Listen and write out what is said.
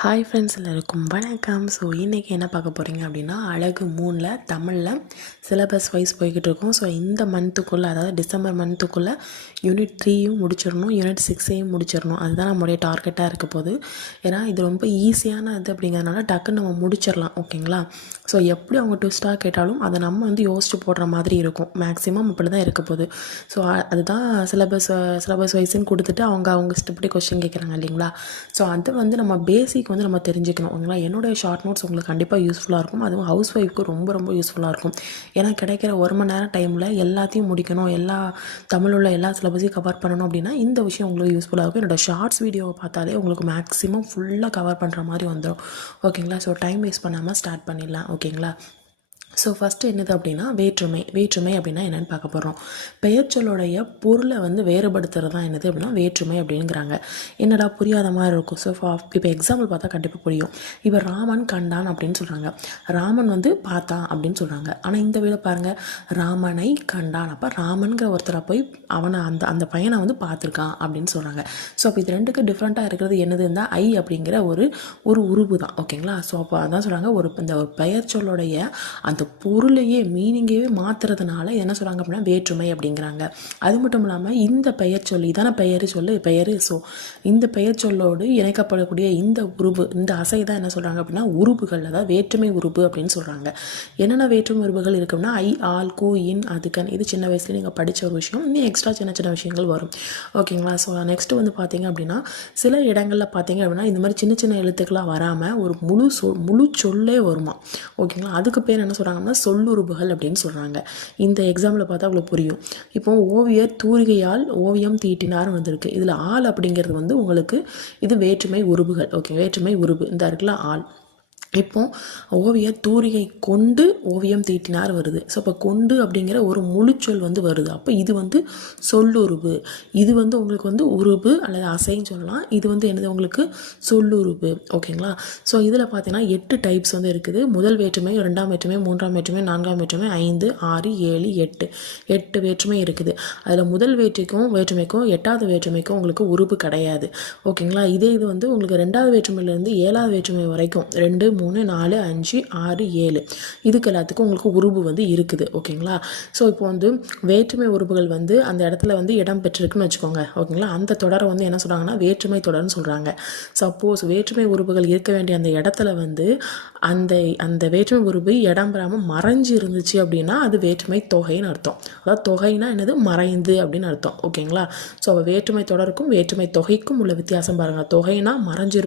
Hi friends எல்லாருக்கும் வணக்கம். So இன்றைக்கி என்ன பார்க்க போகிறீங்க அப்படின்னா அழகு 3ல் தமிழில் சிலபஸ் வைஸ் போய்கிட்டு இருக்கோம். ஸோ இந்த மந்த்துக்குள்ளே, அதாவது டிசம்பர் மந்த்துக்குள்ளே யூனிட் 3யும் முடிச்சிடணும், யூனிட் 6ஐயும் முடிச்சிடணும். அதுதான் நம்மளுடைய டார்கெட்டாக இருக்க போகுது. ஏன்னா இது ரொம்ப ஈஸியான இது அப்படிங்கிறதுனால டக்குன்னு நம்ம முடிச்சிடலாம். ஓகேங்களா? ஸோ எப்படி அவங்க ட்விஸ்ட்டாக கேட்டாலும் அதை நம்ம வந்து யோசிச்சு போடுற மாதிரி இருக்கும். மேக்ஸிமம் அப்படி தான் இருக்க போகுது. ஸோ அதுதான் சிலபஸ் வைஸ்ன்னு கொடுத்துட்டு அவங்க இஷ்டப்படி கொஸ்டின் கேட்குறாங்க இல்லைங்களா? ஸோ அது வந்து நம்ம பேசிக் வந்து நம்ம தெரிஞ்சுக்கணும். ஓகேங்களா? என்னோடய ஷார்ட் நோட்ஸ் உங்களுக்கு கண்டிப்பாக யூஸ்ஃபுல்லாக இருக்கும். அதுவும் ஹவுஸ் ஒய்ஃப்க்கு ரொம்ப ரொம்ப யூஸ்ஃபுல்லாக இருக்கும். ஏன்னா கிடைக்கிற 1 மணி நேரம் டைமில் எல்லாத்தையும் முடிக்கணும், தமிழ் உள்ள எல்லா சிலபஸையும் கவர் பண்ணணும் அப்படின்னா இந்த விஷயம் உங்களுக்கு யூஸ்ஃபுல்லாக இருக்கும். என்னோடய ஷார்ட்ஸ் வீடியோவை பார்த்தாலே உங்களுக்கு மேக்ஸிமம் ஃபுல்லாக கவர் பண்ணுற மாதிரி வந்துடும். ஓகேங்களா? ஸோ டைம் வேஸ்ட் பண்ணாமல் ஸ்டார்ட் பண்ணிடலாம். ஓகேங்களா? ஸோ ஃபஸ்ட்டு என்னது அப்படின்னா வேற்றுமை அப்படின்னா என்னென்னு பார்க்க போகிறோம். பெயர்ச்சொல்லுடைய பொருளை வந்து வேறுபடுத்துறது தான் என்னது அப்படின்னா வேற்றுமை அப்படிங்கிறாங்க. என்னடா புரியாத மாதிரி இருக்கும். ஸோ இப்போ எக்ஸாம்பிள் பார்த்தா கண்டிப்பாக புரியும். இப்போ ராமன் கண்டான் அப்படின்னு சொல்கிறாங்க, ராமன் வந்து பார்த்தான் அப்படின்னு சொல்கிறாங்க. ஆனால் இந்த வீடியோ பாருங்கள், ராமனை கண்டான். அப்போ ராமன்கிற ஒருத்தரை போய் அவனை அந்த பையனை வந்து பார்த்துருக்கான் அப்படின்னு சொல்கிறாங்க. ஸோ அப்போ இது ரெண்டுக்கு டிஃப்ரெண்ட்டாக இருக்கிறது என்னது இருந்தால் ஐ அப்படிங்கிற ஒரு உருவு தான். ஓகேங்களா? ஸோ அப்போ அதான் சொல்கிறாங்க, இந்த ஒரு பெயர்ச்சொல்லுடைய அந்த பொருளையே மீனிங்கையே மாற்றுறதுனால என்ன சொல்கிறாங்க அப்படின்னா வேற்றுமை அப்படிங்கிறாங்க. அது மட்டும் இல்லாமல் இந்த பெயர் சொல்லி இதான பெயர். ஸோ இந்த பெயர் சொல்லோடு இணைக்கப்படக்கூடிய இந்த உருவு, இந்த அசை தான் என்ன சொல்கிறாங்க அப்படின்னா உருவுகள், அதாவது வேற்றுமை உருவு அப்படின்னு சொல்கிறாங்க. என்னென்ன வேற்றுமை உருவுகள் இருக்குன்னா ஐ, ஆல், கூ, இன், அதுக்கன். இது சின்ன வயசுலேயே நீங்கள் படித்த ஒரு விஷயம். இன்னும் எக்ஸ்ட்ரா சின்ன சின்ன விஷயங்கள் வரும். ஓகேங்களா? ஸோ நெக்ஸ்ட்டு வந்து பார்த்தீங்க அப்படின்னா சில இடங்களில் பார்த்தீங்க அப்படின்னா இந்த மாதிரி சின்ன சின்ன எழுத்துக்களாக வராமல் ஒரு முழு சொல்லே வருமா. ஓகேங்களா? அதுக்கு பேர் என்ன சொல்கிறாங்க, சொல்லுருபுகள் அப்படின்னு சொல்கிறாங்க. இந்த எக்ஸாம்பிள் பார்த்தா உங்களுக்கு புரியும். இப்போ ஓவியர் தூரிகையால் ஓவியம் தீட்டினார் வந்திருக்கு. இதில் ஆள் அப்படிங்கிறது வந்து உங்களுக்கு இது வேற்றுமை உருபுகள். ஓகே, வேற்றுமை உருபு இந்த இருக்குல்ல ஆள். இப்போ ஓவியர் தூரிகை கொண்டு ஓவியம் தீட்டினார் வருது. ஸோ இப்போ கொண்டு அப்படிங்கிற ஒரு முழுச்சொல் வந்து வருது. அப்போ இது வந்து சொல்லுருபு. இது வந்து உங்களுக்கு வந்து உருபு அல்லது அசைன்னு சொல்லலாம். இது வந்து என்னது உங்களுக்கு சொல்லுருபு. ஓகேங்களா? ஸோ இதில் பார்த்தீங்கன்னா 8 டைப்ஸ் வந்து இருக்குது. முதல் வேற்றுமை, 2ஆம் வேற்றுமை, 3ஆம் வேற்றுமை, 4ஆம் வேற்றுமை, 5, 6, 7, 8 வேற்றுமை இருக்குது. அதில் முதல் வேற்றுமைக்கும் 8வது வேற்றுமைக்கும் உங்களுக்கு உருபு கிடையாது. ஓகேங்களா? இது வந்து உங்களுக்கு 2வது வேற்றுமையிலேருந்து 7வது வேற்றுமை வரைக்கும் 2, 3, 4, 5, 6, 7 இதுக்கு எல்லாத்துக்கும் உங்களுக்கு உருபு வந்து இருக்குது. ஓகேங்களா? ஸோ இப்போ வந்து வேற்றுமை உருபுகள் வந்து அந்த இடத்துல வந்து இடம் பெற்றிருக்குன்னு வச்சுக்கோங்க. ஓகேங்களா? அந்த தொடரை வந்து என்ன சொல்கிறாங்கன்னா வேற்றுமை தொடர்னு சொல்கிறாங்க. சப்போஸ் வேற்றுமை உருபுகள் இருக்க வேண்டிய அந்த இடத்துல வந்து அந்த வேற்றுமை உருபு இடம் பெறாமல் மறைஞ்சு இருந்துச்சு அப்படின்னா அது வேற்றுமை தொகைன்னு அர்த்தம். அதாவது தொகைனா என்னது, மறைந்து அப்படின்னு அர்த்தம். ஓகேங்களா? ஸோ வேற்றுமை தொடருக்கும் வேற்றுமை தொகைக்கும் உள்ள வித்தியாசம் பாருங்கள். தொகைனா மறைஞ்சு